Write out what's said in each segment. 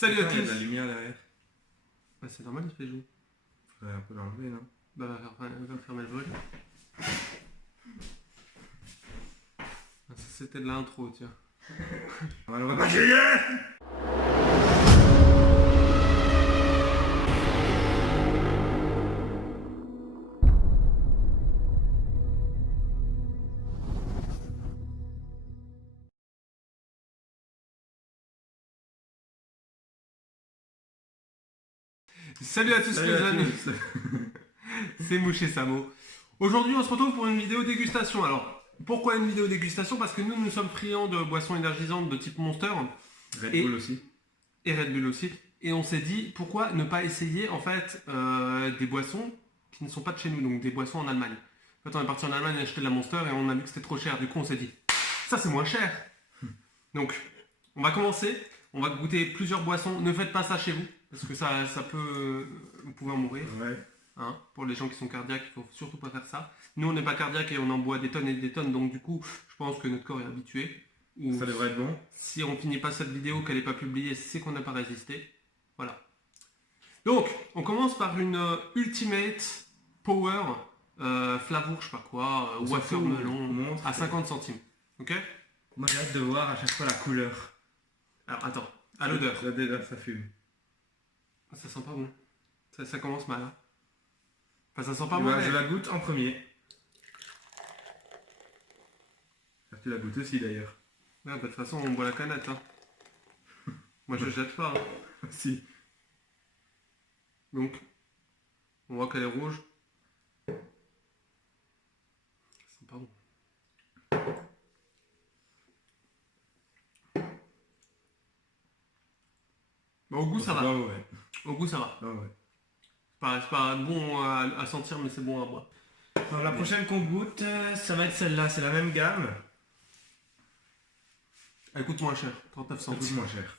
Salut à Il y a de tous. la lumière derrière. Bah, c'est normal, il fait jour. Faudrait un peu l'enlever, non? Bah, va fermer le volume. Ah, ça, c'était de l'intro, tiens. On va pas crier. Salut à tous Salut les à amis. tous. C'est Mouche et Samo. Aujourd'hui, on se retrouve pour une vidéo dégustation. Alors, pourquoi une vidéo dégustation? Parce que nous sommes friands de boissons énergisantes de type Monster Red Et- Bull aussi. et Red Bull aussi. Et on s'est dit, pourquoi ne pas essayer en fait des boissons qui ne sont pas de chez nous, donc des boissons en Allemagne. En fait, on est parti en Allemagne acheter de la Monster et on a vu que c'était trop cher. Du coup, on s'est dit, ça c'est moins cher. Donc, on va commencer. On va goûter plusieurs boissons. Ne faites pas ça chez vous, parce que ça peut... Vous pouvez en mourir. Ouais. Hein, pour les gens qui sont cardiaques, il faut surtout pas faire ça. Nous, on n'est pas cardiaque et on en boit des tonnes et des tonnes, donc du coup, je pense que notre corps est habitué. Ou Ça devrait être bon. si on finit pas cette vidéo, qu'elle n'est pas publiée, c'est qu'on n'a pas résisté. Voilà. Donc, on commence par une Ultimate Power Flavour, je sais pas quoi, On s'en fout, on watermelon, montre. à 50 centimes. Ok? Moi j'ai hâte de voir à chaque fois la couleur. Alors, attends, à l'odeur. Là déjà ça fume. Ça sent pas bon. Ça commence mal. Hein. Enfin, ça sent pas Je mauvais. la goûte en premier. Tu la goûtes aussi d'ailleurs. Ouais, bah, de toute façon, on boit la canette. Hein. Moi, je jette pas. Hein. Si. Donc, on voit qu'elle est rouge. Ça sent pas bon. Bah, au goût, ça va. Ouais. Au goût, ça va. Ah ouais. C'est pas bon à sentir, mais c'est bon à boire. Alors, la prochaine qu'on goûte, ça va être celle-là. C'est la même gamme. Elle coûte moins cher, 39 Ça coûte centimes. moins cher.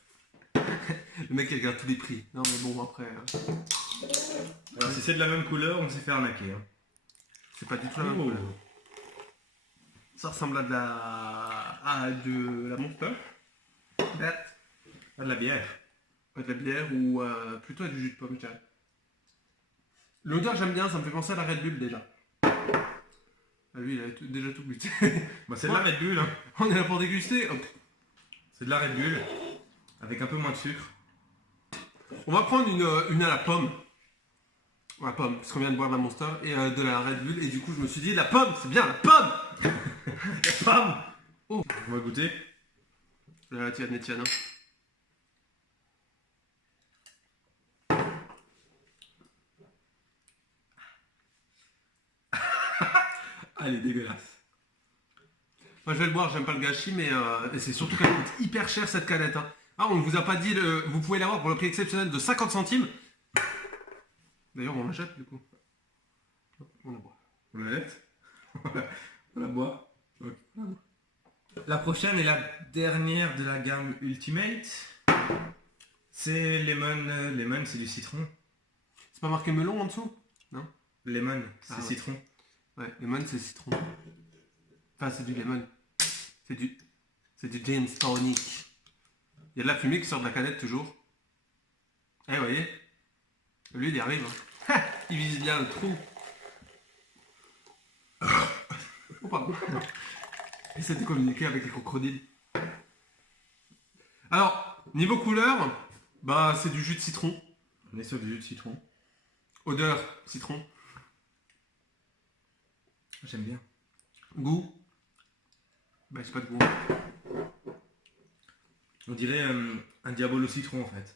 Le mec, il regarde tous les prix. Non, mais bon, après, Alors si c'est de la même couleur, on s'est fait arnaquer. Hein. c'est pas du tout la même couleur. Ça ressemble à de la Monster. Peut-être. Ah, de la bière. De la bière ou plutôt à du jus de pomme, je dirais. L'odeur, j'aime bien, ça me fait penser à la Red Bull déjà. Ah, lui, il a déjà tout goûté. Bah, c'est de la Red Bull. Hein. On est là pour déguster. Hop. C'est de la Red Bull. Avec un peu moins de sucre. On va prendre une à la pomme. La pomme, parce qu'on vient de boire de la Monster et de la Red Bull. Et du coup, je me suis dit, la pomme, c'est bien, la pomme. La pomme. Oh. On va goûter. La tienne, Etienne. Hein. Ah, elle est dégueulasse. Moi, je vais le boire, j'aime pas le gâchis, mais c'est surtout qu'elle coûte hyper cher cette canette. Hein. Ah, on ne vous a pas dit, vous pouvez l'avoir pour le prix exceptionnel de 50 centimes. D'ailleurs, on l'achète du coup. On la boit. On la laisse. On la boit. Ok. La prochaine et la dernière de la gamme Ultimate. C'est Lemon. Lemon, c'est du citron. C'est pas marqué melon en dessous? Non? Lemon, c'est Ah ouais. citron. Ouais, lemon c'est citron. Enfin, c'est du lemon. C'est du gin tonic. Il y a de la fumée qui sort de la canette toujours. Eh, vous voyez? Lui, il y arrive. Hein. Il vise bien le trou. Oh, pardon. Essaie de communiquer avec les crocodiles. Alors, niveau couleur, bah c'est du jus de citron. On est sur du jus de citron. Odeur, citron. J'aime bien. Goût. Bah c'est pas de goût. On dirait un diabolo citron en fait.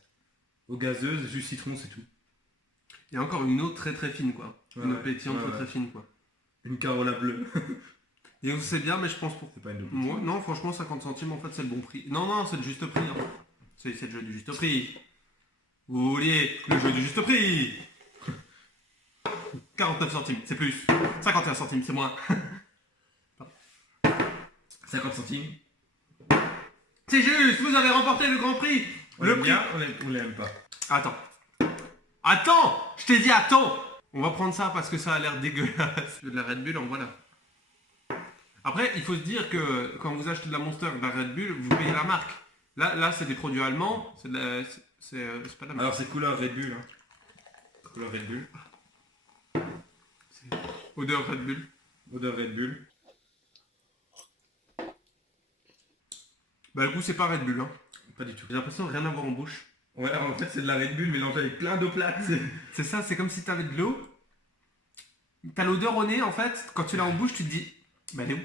Aux gazeuses, jus citron, c'est tout. Il y a encore une eau très très fine quoi. Une eau Ouais, pétillante ouais, très ouais. très fine quoi. Une Carola bleue. Et c'est bien mais je pense pour... C'est pas une double. Moi, non franchement 50 centimes en fait c'est le bon prix. Non non c'est le juste prix. Hein. C'est le jeu du juste prix. Vous vouliez le jeu du juste prix. 49 centimes, c'est plus. 51 centimes, c'est moins. 50 centimes. C'est juste, vous avez remporté le grand prix. On Le l'aime prix. bien, on l'aime pas. Attends. Attends. Je t'ai dit attends. On va prendre ça parce que ça a l'air dégueulasse. De la Red Bull, en voilà. Après, il faut se dire que quand vous achetez de la Monster, de la Red Bull, vous payez la marque. Là c'est des produits allemands. c'est pas la même. Alors c'est couleur Red Bull. Hein. Couleur Red Bull. Odeur Red Bull. Odeur Red Bull. Bah le goût c'est pas Red Bull hein. Pas du tout. J'ai l'impression de rien avoir en bouche. Ouais, en fait c'est de la Red Bull mélangée avec plein d'eau plate. C'est ça, c'est comme si t'avais de l'eau. T'as l'odeur au nez en fait, quand tu l'as en bouche tu te dis, bah elle est où?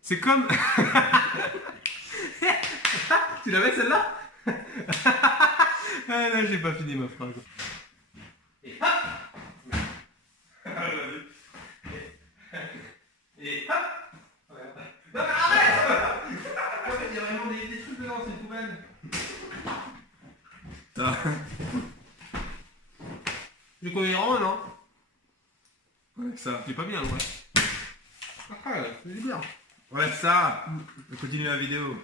C'est comme... Tu l'avais celle-là? Ah là j'ai pas fini ma phrase. Et hop. Et hop. Non mais arrête. Il y a vraiment des trucs dedans, c'est une poubelle. Ah. C'est cohérent non? Ouais, ça. C'est pas bien ouais. Ah c'est bien. Ouais, ça. On continue la vidéo.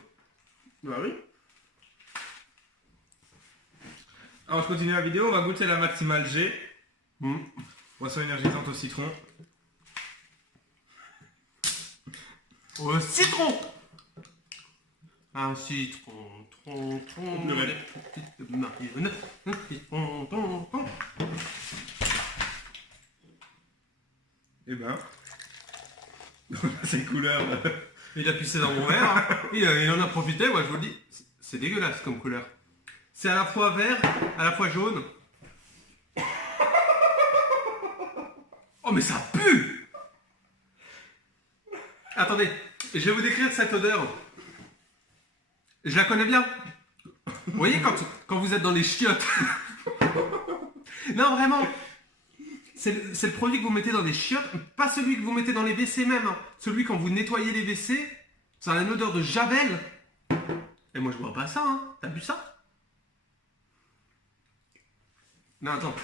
Bah oui. Alors je continue la vidéo, on va goûter la Maximale G. Boisson énergisante au citron. Au citron. Un citron, tron, Le les petites marionnettes, un citron, tron. Et ben. C'est couleur. Il a pissé dans mon verre, hein. Il en a profité, moi je vous le dis, c'est dégueulasse comme couleur. C'est à la fois vert, à la fois jaune. Oh mais ça pue! Attendez, je vais vous décrire cette odeur. Je la connais bien. Vous voyez quand vous êtes dans les chiottes. Non vraiment. C'est le produit que vous mettez dans des chiottes, pas celui que vous mettez dans les WC même. Hein. Celui quand vous nettoyez les WC, ça a une odeur de javel. Et moi je bois pas ça, hein. T'as bu ça? Non attends.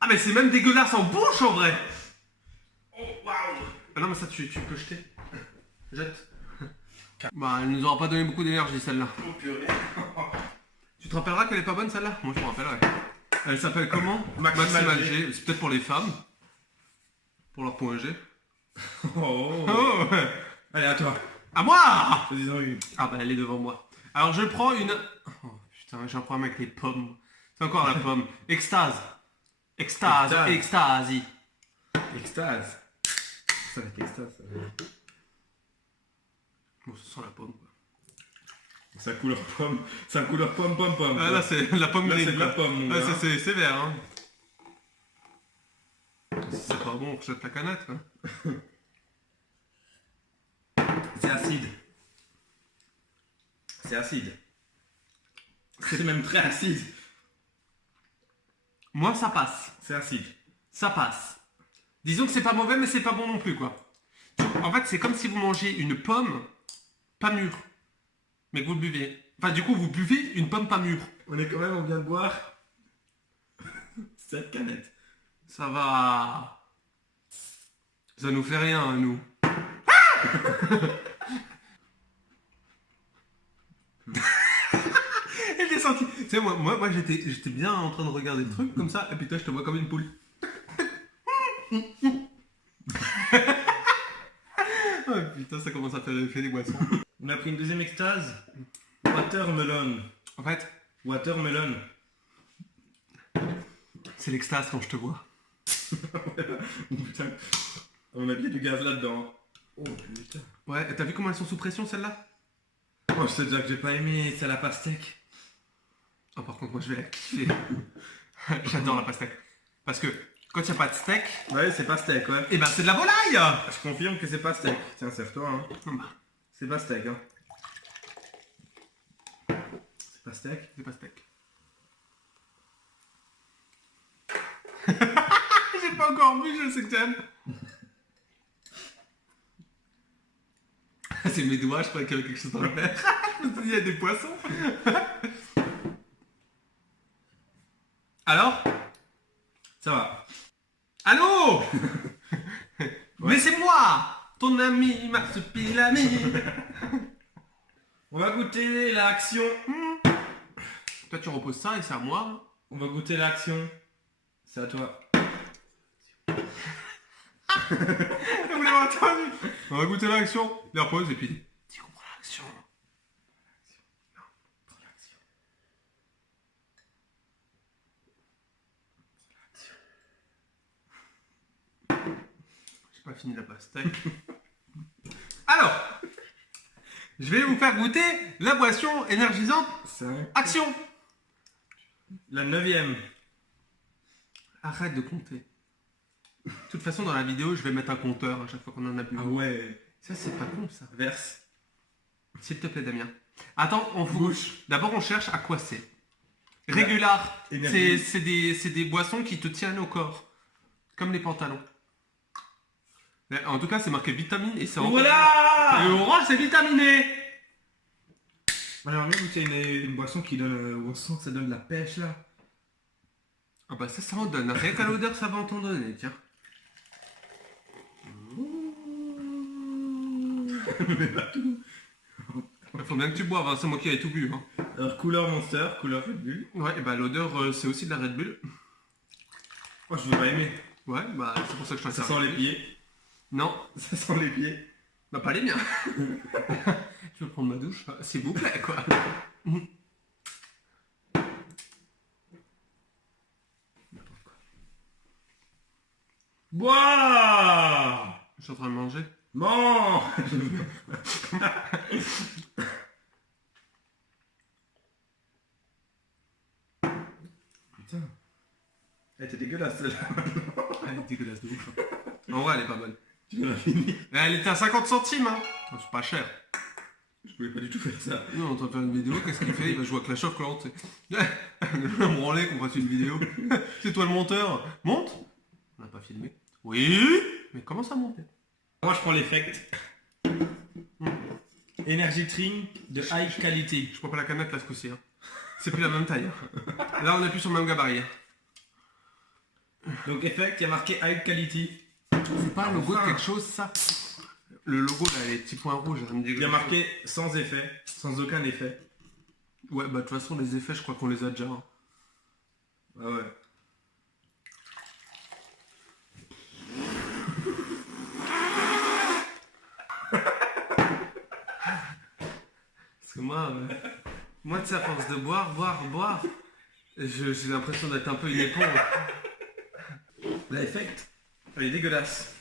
Ah mais c'est même dégueulasse en bouche en vrai. Oh waouh. Ah non mais ça tu peux jeter. Jette. Bah elle nous aura pas donné beaucoup d'énergie celle-là. Oh purée. Tu te rappelleras qu'elle est pas bonne celle-là? Moi je me rappellerai. Elle s'appelle comment? Maximale G. C'est peut-être pour les femmes. Pour leur point G. Oh. Oh ouais. Allez à toi. À moi! Disons une. Ah bah elle est devant moi. Alors je prends une... Oh putain j'ai un problème avec les pommes. C'est encore la pomme. Extase. Extase. Extase. Extasie. Extase. Ça va être extase. Ça. Bon ça sent la pomme quoi. Ça couleur pomme. Ça couleur pomme. Ah là c'est la pomme Là, green. c'est de la quoi. pomme, mon Ah, gars. c'est vert hein. Si c'est pas bon on rejette la canette quoi. C'est acide. C'est acide. C'est même très acide. Moi ça passe. C'est acide. Ça passe. Disons que c'est pas mauvais mais c'est pas bon non plus quoi. En fait c'est comme si vous mangez une pomme pas mûre. Mais que vous le buviez. Enfin du coup vous buvez une pomme pas mûre. On est quand même, on vient de boire cette canette. Ça va. Ça nous fait rien nous. Et j'ai senti. Tu sais moi j'étais bien en train de regarder le truc comme ça et puis toi je te vois comme une poule. Oh putain ça commence à faire l'effet des boissons. On a pris une deuxième extase. Watermelon. En fait Watermelon. c'est l'extase quand je te vois. Putain. On a bien du gaz là-dedans. Oh putain. Ouais, et t'as vu comment elles sont sous pression celles-là? Oh, je sais déjà que j'ai pas aimé, c'est la pastèque. Oh par contre moi je vais la kiffer. J'adore la pastèque. Parce que quand il n'y a pas de steak, Ouais, c'est pastèque, ouais. et ben c'est de la volaille. Je confirme que c'est pastèque. Tiens, serre-toi, hein. Bah, C'est pastèque, hein. C'est pastèque. c'est pastèque. J'ai pas encore vu, je sais que t'aimes. C'est mes doigts, je croyais qu'il y avait quelque chose dans le verre. Je me suis dit, il y a des poissons. Alors? Ça va. Allô? Mais c'est moi, ton ami Marsupilami. On va goûter l'action. Toi tu reposes ça et c'est à moi. On va goûter l'action. C'est à toi. Vous l'avez entendu. On va goûter l'action. Il repose et puis... Tu comprends l'action. J'ai pas fini la pastèque. Alors, je vais vous faire goûter la boisson énergisante 5. Action. La 9e. Arrête de compter. De toute façon, dans la vidéo, je vais mettre un compteur à chaque fois qu'on en a bu. Ah ouais. Ça, c'est pas con, ça. Verse. S'il te plaît, Damien. Attends, Bouche. D'abord, on cherche à quoi c'est. Régular. Énergie. C'est des boissons qui te tiennent au corps. Comme les pantalons. Mais en tout cas, c'est marqué vitamine et c'est Voilà. Et orange, c'est vitaminé. Alors, bien goûter une boisson qui donne... où on sent que ça donne de la pêche, là. Ah bah ça en donne. Rien qu'à l'odeur, ça va en t'en donner, tiens. Il faut bien que tu boives, hein. C'est moi qui ai tout bu. Hein. Alors, couleur Monster, couleur Red Bull. Ouais, et bah l'odeur, c'est aussi de la Red Bull. Oh, je veux pas aimer. Ouais, bah c'est pour ça que je t'en Ça sers. sent les pieds. Non, Ça sent les pieds. bah pas les miens. Je veux prendre ma douche, s'il vous plaît, quoi. Bois. Je suis en train de manger. Bon. Putain. Elle était dégueulasse, celle-là. Elle est dégueulasse de ouf. En vrai, elle est pas bonne. Tu l'as fini. Mais elle était à 50 centimes, hein. Oh, c'est pas cher. Je pouvais pas du tout faire ça. Nous, on est en train de faire une vidéo, qu'est-ce qu'il fait? Il va jouer à Clash of Clans, tu sais. Il va me branler qu'on fasse une vidéo. C'est toi le monteur. Monte. On n'a pas filmé. Oui. Mais comment ça monte? Moi, je prends l'effect. Energy Drink de high quality. Je prends pas la canette là ce coup-ci. Hein. C'est plus la même taille. Hein. Là, on est plus sur le même gabarit. Hein. Donc, effect, il y a marqué high quality. C'est pas un logo de quelque chose, ça? Le logo, là, les petits points rouges, ça me dit Il y a marqué sans effet, sans aucun effet. Ouais, bah de toute façon, les effets, je crois qu'on les a déjà. Hein. Ah ouais. Parce que moi, tu sais, à force de boire, j'ai l'impression d'être un peu une éponge. La effect, elle est dégueulasse.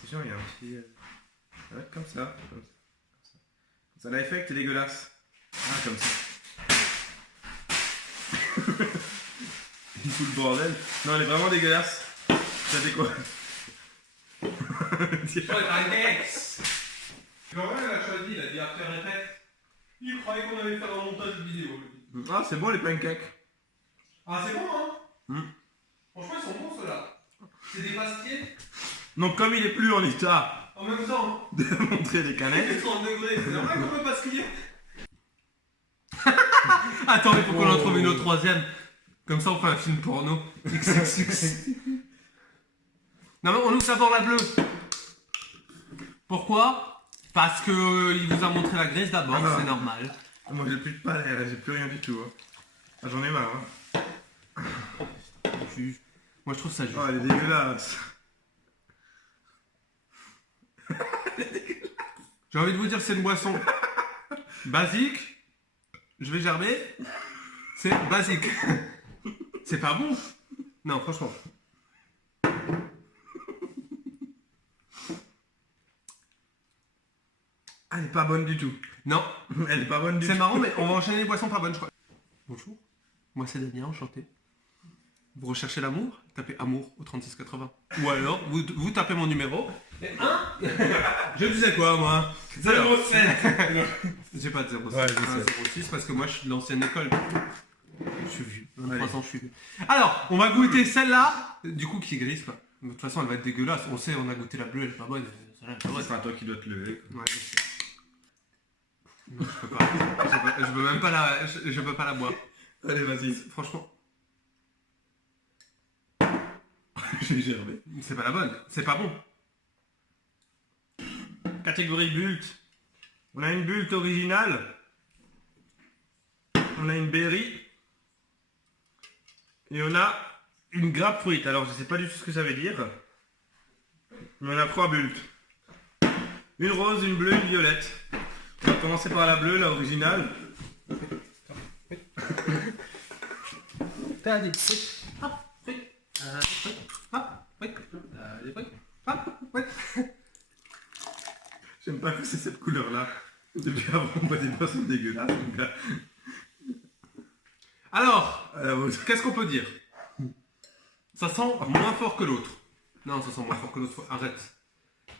C'est sûr, il y a un petit... Ça va être comme ça. Comme ça, la effect est dégueulasse. Ah, comme ça. Il fout le bordel. Non, elle est vraiment dégueulasse. Ça fait quoi? Quand même, elle a choisi, il a dit After Effects. Il croyait qu'on allait faire un montage de vidéo. Ah, c'est bon les pancakes. Ah, c'est bon, hein Franchement, ils sont bons, ceux-là. C'est des pastiers. Donc comme il est plus en état En même temps, de montrer les canettes... c'est 30 degrés. C'est normal qu'on peut pastiller. Attends, il faut qu'on en trouve une autre troisième. Comme ça, on fait un film porno. XXX. Non, mais on ouvre d'abord la bleue. Pourquoi? Parce que il vous a montré la grise d'abord, Ah. c'est normal. Moi j'ai plus de palais, là, j'ai plus rien du tout. Hein. Ah, j'en ai marre. Hein. Moi, je trouve ça juste. Oh, elle est dégueulasse. J'ai envie de vous dire, c'est une boisson basique. Je vais gerber. C'est basique. C'est pas bon. Non, franchement. Elle est pas bonne du tout. Non, Elle est pas bonne du c'est tout. marrant, mais on va enchaîner les boissons pas bonnes, je crois. Bonjour, moi c'est Damien, enchanté. Vous recherchez l'amour? Tapez amour au 3680. Ou alors, vous tapez mon numéro. Je disais quoi, moi? 07. J'ai pas de 06. Ouais, je sais. 06 parce que moi je suis de l'ancienne école. Je suis vieux. 23 Allez. ans, je suis vieux. Alors, on va goûter celle-là, du coup qui est grise quoi. De toute façon, elle va être dégueulasse. On sait, on a goûté la bleue, elle est pas bonne. Celle-là, elle est pas bonne. C'est à toi qui dois te lever. Ouais, je sais. Non, je peux pas. Je peux même pas la. Je peux pas la boire. Allez, vas-y. Franchement, J'ai gerbé. c'est pas la bonne. C'est pas bon. Catégorie Bult. On a une Bult originale. On a une Berry. Et on a une grapefruit. Alors je sais pas du tout ce que ça veut dire. Mais on a 3 bulles. Une rose, une bleue, une violette. On va commencer par la bleue, la originale. T'as des trucs. Hop, trucs. Trucs. Hop, trucs. Des trucs. Hop, ouais. J'aime pas que c'est cette couleur-là. Depuis avant, on voit des boissons dégueulasses. Donc, Alors, alors, qu'est-ce qu'on peut dire? Ça sent moins fort que l'autre. Non, ça sent moins fort que l'autre. Arrête.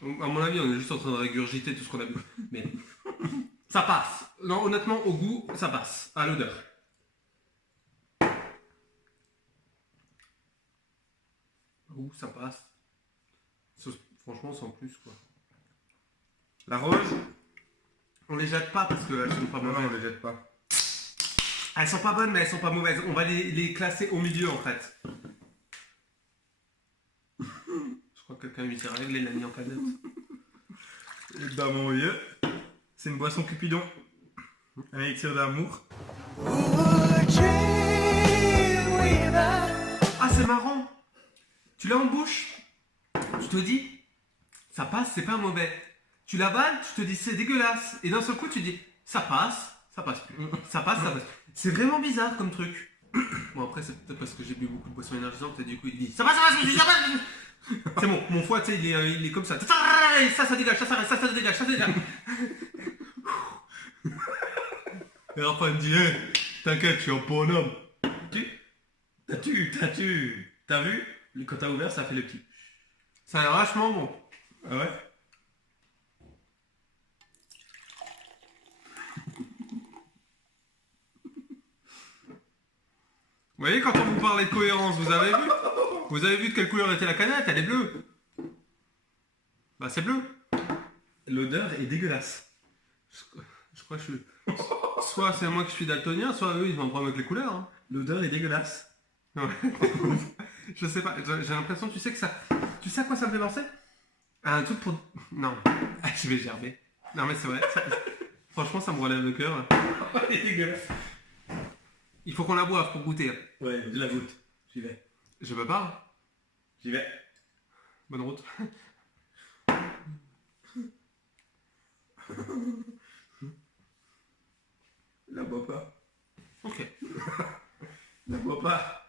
À mon avis, on est juste en train de régurgiter tout ce qu'on a vu. Mais ça passe. Non, honnêtement, au goût, ça passe. À l'odeur. Au goût, ça passe. Franchement, sans plus, quoi. la rose, On les jette pas parce qu'elles sont pas non, mauvaises. on les jette pas. Elles sont pas bonnes, mais elles sont pas mauvaises. On va les classer au milieu, en fait. Je crois que quelqu'un lui s'est réglé, il l'a mis en canette. Et dans mon vieux, c'est une boisson Cupidon. Un élixir d'amour. Ah, c'est marrant. Tu l'as en bouche, tu te dis, ça passe, c'est pas mauvais. Tu l'avales, tu te dis, c'est dégueulasse. Et d'un seul coup, tu dis, ça passe plus. Ça passe, ça passe. C'est vraiment bizarre comme truc. Bon, après, c'est peut-être parce que j'ai bu beaucoup de boissons énergisantes et du coup, il dit, ça passe, ça passe. C'est bon, mon foie, tu sais, il est comme ça. Ça dégage, ça dégage, ça dégage. Et après, il me dit, hey, t'inquiète, je suis un bonhomme. T'as vu? Quand t'as ouvert, ça fait le petit. Ça a l'air vachement bon. Ah ouais? Vous voyez, quand on vous parlait de cohérence, vous avez vu? Vous avez vu de quelle couleur était la canette? Elle est bleue. Bah, c'est bleu. L'odeur est dégueulasse. Je crois que je suis... Soit c'est moi que je suis daltonien, soit eux, ils ont un problème avec les couleurs. Hein. L'odeur est dégueulasse. Ouais. Je sais pas, j'ai l'impression, tu sais que ça... Tu sais à quoi ça me fait penser? À un truc pour... Non, je vais gerber. Non mais c'est vrai, franchement ça me relève le cœur. Là. Elle est dégueulasse. Il faut qu'on la boive pour goûter. Ouais, je la goûte. J'y vais. Je veux pas. J'y vais. Bonne route. La bois pas. Ok. La bois pas.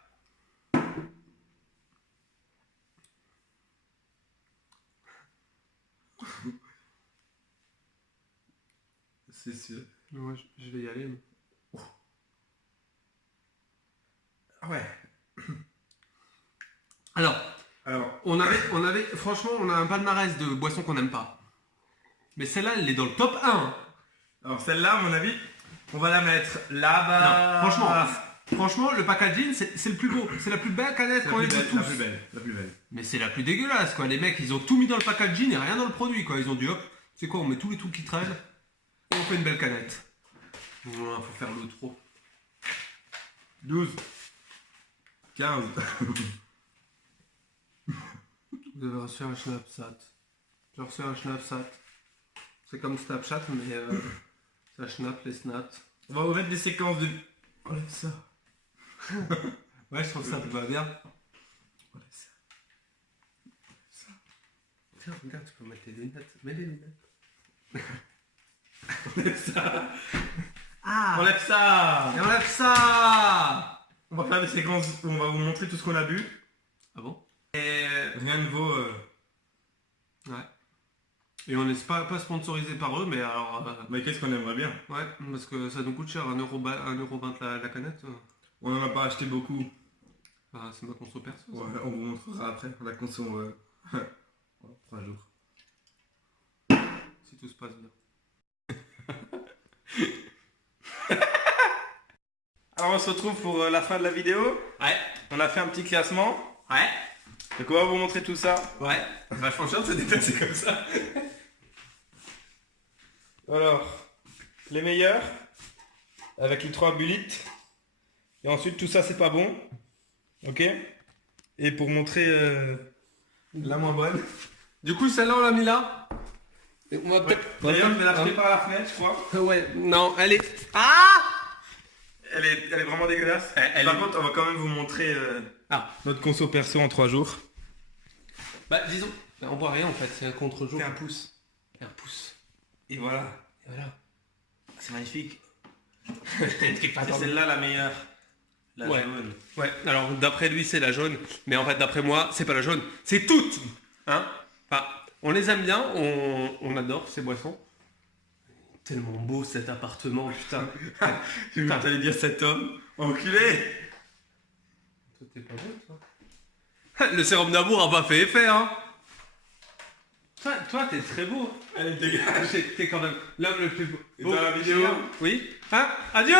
C'est sûr. Moi, je vais y aller. Mais... Ah ouais. Alors, Alors, on avait, franchement, on a un palmarès de boissons qu'on n'aime pas. Mais celle-là, elle est dans le top 1. alors celle-là, à mon avis, on va la mettre là-bas. Non, franchement, le packaging, c'est le plus beau. C'est la plus belle canette qu'on ait de tous. La plus belle, la plus belle. Mais c'est la plus dégueulasse, quoi. Les mecs, ils ont tout mis dans le packaging et rien dans le produit, quoi. Ils ont dit, hop, c'est quoi, on met tous les trucs qui traînent et on fait une belle canette. Voilà, faut faire le trop. 12. 15. Vous avez reçu un Snapchat. J'ai reçu un Snapchat. C'est comme Snapchat, mais ça schnapp les snaps. On va vous mettre des séquences de... Enlève ça. Ouais, je trouve ça te va bien. Enlève ça. Tiens, regarde, tu peux mettre les lunettes. Mets les lunettes. Enlève ça. Ah, Enlève ça. et enlève ça. On va faire des séquences où on va vous montrer tout ce qu'on a bu. Ah bon? Et... Rien ne vaut... Ouais. Et on n'est pas sponsorisé par eux, mais alors... Mais qu'est-ce qu'on aimerait bien? ouais, parce que ça nous coûte cher, 1,20€ la canette. On n'en a pas acheté beaucoup. Ah, c'est ma conso perso. ça. Ouais, on vous montrera après. La conso... 3 jours. Si tout se passe bien. Alors on se retrouve pour la fin de la vidéo. Ouais. On a fait un petit classement. Ouais. Donc on va vous montrer tout ça. Ouais. Vachement cher de se déplacer comme ça. Alors, les meilleurs, avec les 3 bullites. Et ensuite tout ça c'est pas bon. Ok. Et pour montrer la moins bonne. Du coup, celle-là, on l'a mis là. Et on va peut-être... D'ailleurs je vais l'acheter par la fenêtre je crois. Ouais, non, elle est... Ah! Elle est vraiment dégueulasse. Elle Par est- contre on va quand même vous montrer Ah, notre conso perso en 3 jours. bah disons, on voit rien en fait, c'est un contre-jour. Fais un pouce. Un pouce. Et voilà. Et voilà. C'est magnifique. C'est C'est celle-là la meilleure. La Ouais. jaune. Ouais, alors d'après lui c'est la jaune, mais en fait d'après moi c'est pas la jaune, c'est toutes. Hein, enfin, on les aime bien, on adore ces boissons. Tellement beau cet appartement, putain. J'ai vu que t'allais dire cet homme. Enculé. Toi t'es pas beau toi. Le sérum d'amour a pas fait effet hein. Toi t'es très beau. Allez, dégage. T'es quand même l'homme le plus beau. Et dans la vidéo Oui. Hein, adieu.